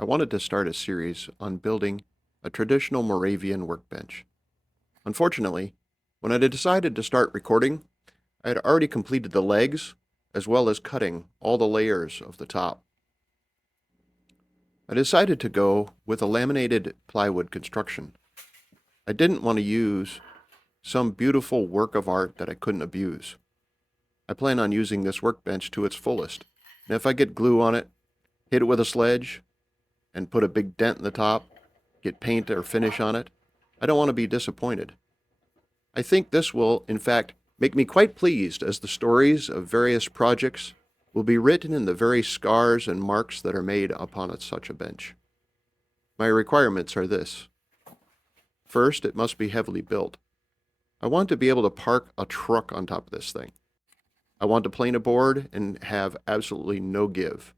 I wanted to start a series on building a traditional Moravian workbench. Unfortunately, when I decided to start recording, I had already completed the legs as well as cutting all the layers of the top. I decided to go with a laminated plywood construction. I didn't want to use some beautiful work of art that I couldn't abuse. I plan on using this workbench to its fullest, and if I get glue on it, hit it with a sledge, and put a big dent in the top, get paint or finish on it, I don't want to be disappointed. I think this will, in fact, make me quite pleased, as the stories of various projects will be written in the very scars and marks that are made upon such a bench. My requirements are this. First, it must be heavily built. I want to be able to park a truck on top of this thing. I want to plane a board and have absolutely no give.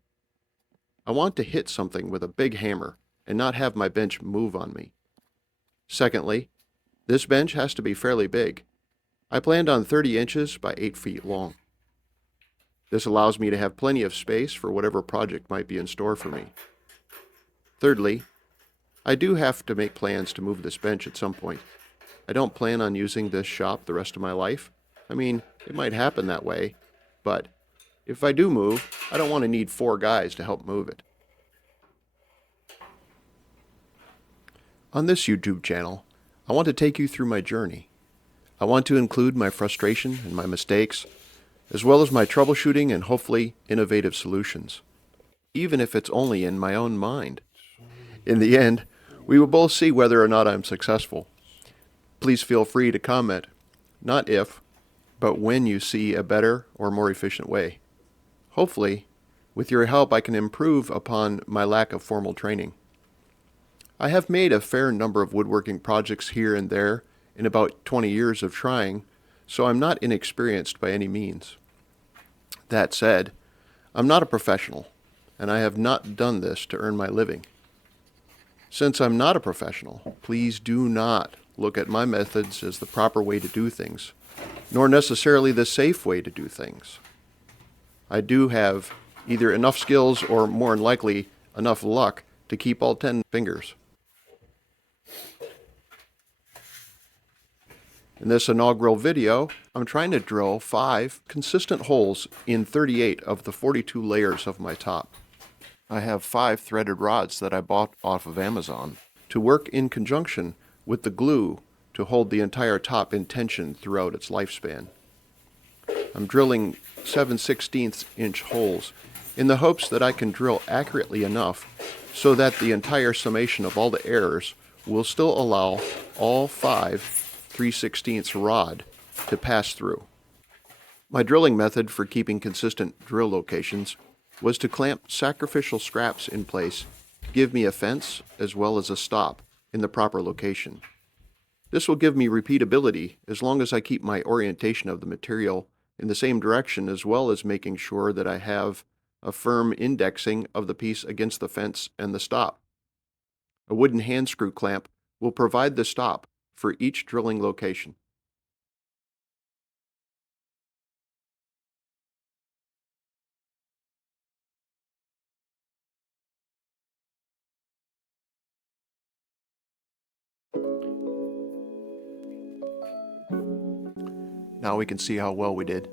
I want to hit something with a big hammer and not have my bench move on me. Secondly, this bench has to be fairly big. I planned on 30 inches by 8 feet long. This allows me to have plenty of space for whatever project might be in store for me. Thirdly, I do have to make plans to move this bench at some point. I don't plan on using this shop the rest of my life. I mean, it might happen that way, but if I do move, I don't want to need 4 guys to help move it. On this YouTube channel, I want to take you through my journey. I want to include my frustration and my mistakes, as well as my troubleshooting and hopefully innovative solutions, even if it's only in my own mind. In the end, we will both see whether or not I'm successful. Please feel free to comment, not if, but when you see a better or more efficient way. Hopefully, with your help, I can improve upon my lack of formal training. I have made a fair number of woodworking projects here and there in about 20 years of trying, so I'm not inexperienced by any means. That said, I'm not a professional, and I have not done this to earn my living. Since I'm not a professional, please do not look at my methods as the proper way to do things, nor necessarily the safe way to do things. I do have either enough skills or, more than likely, enough luck to keep all 10 fingers. In this inaugural video, I'm trying to drill 5 consistent holes in 38 of the 42 layers of my top. I have 5 threaded rods that I bought off of Amazon to work in conjunction with the glue to hold the entire top in tension throughout its lifespan. I'm drilling 7/16 inch holes in the hopes that I can drill accurately enough so that the entire summation of all the errors will still allow all 5 3/16 rod to pass through. My drilling method for keeping consistent drill locations was to clamp sacrificial scraps in place to give me a fence as well as a stop in the proper location. This will give me repeatability as long as I keep my orientation of the material in the same direction, as well as making sure that I have a firm indexing of the piece against the fence and the stop. A wooden hand screw clamp will provide the stop for each drilling location. Now we can see how well we did.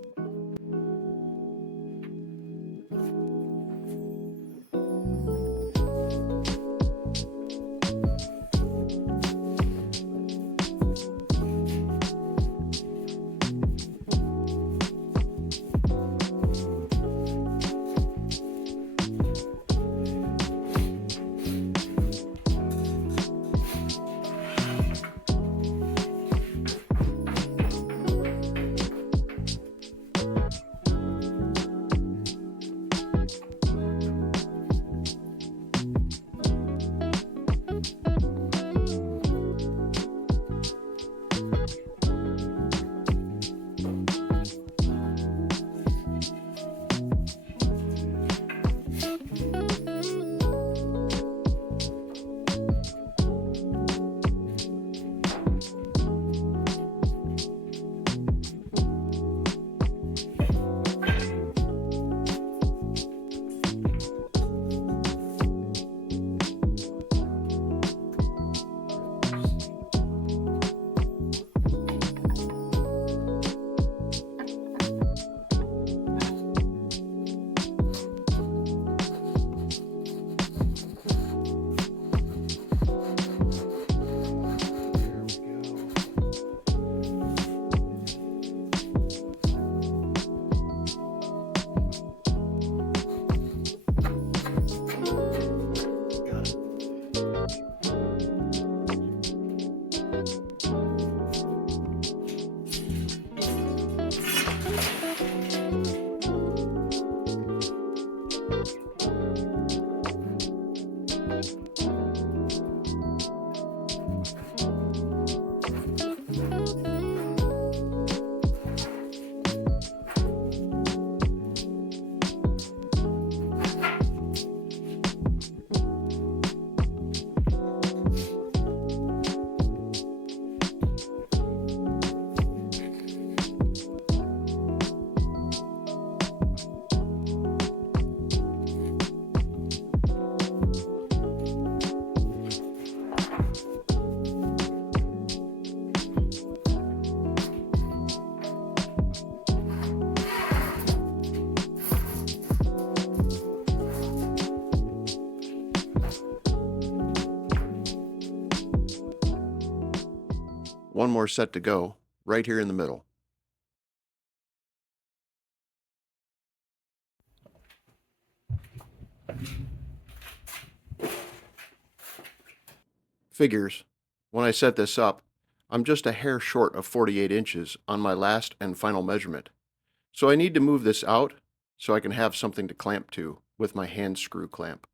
One more set to go, right here in the middle. Figures. When I set this up, I'm just a hair short of 48 inches on my last and final measurement. So I need to move this out so I can have something to clamp to with my hand screw clamp.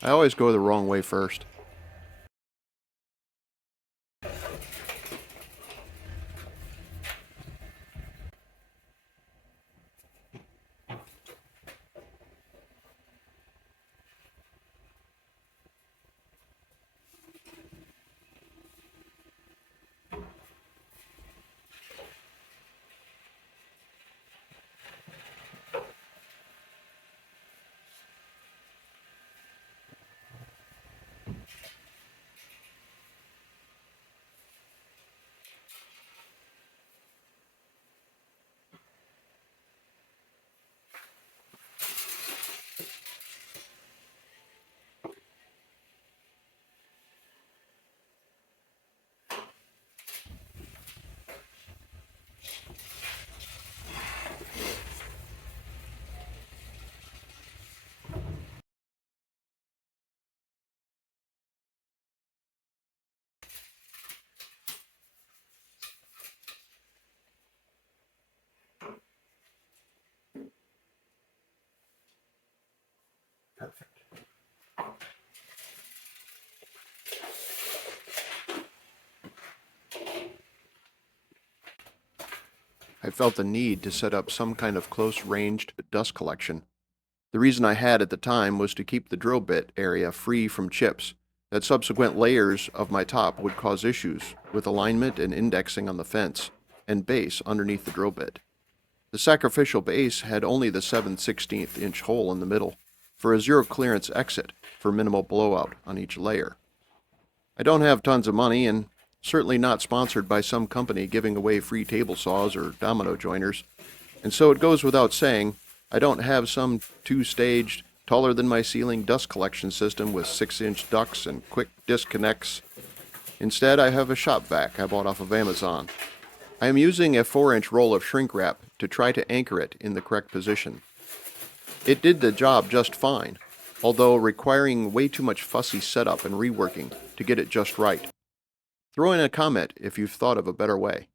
I always go the wrong way first. Perfect. I felt the need to set up some kind of close-ranged dust collection. The reason I had at the time was to keep the drill bit area free from chips, that subsequent layers of my top would cause issues with alignment and indexing on the fence and base underneath the drill bit. The sacrificial base had only the 7/16 inch hole in the middle for a zero clearance exit for minimal blowout on each layer. I don't have tons of money and certainly not sponsored by some company giving away free table saws or domino joiners, and so it goes without saying I don't have some two-staged, taller than my ceiling dust collection system with 6-inch ducts and quick disconnects. Instead, I have a shop vac I bought off of Amazon. I am using a 4-inch roll of shrink wrap to try to anchor it in the correct position. It did the job just fine, although requiring way too much fussy setup and reworking to get it just right. Throw in a comment if you've thought of a better way.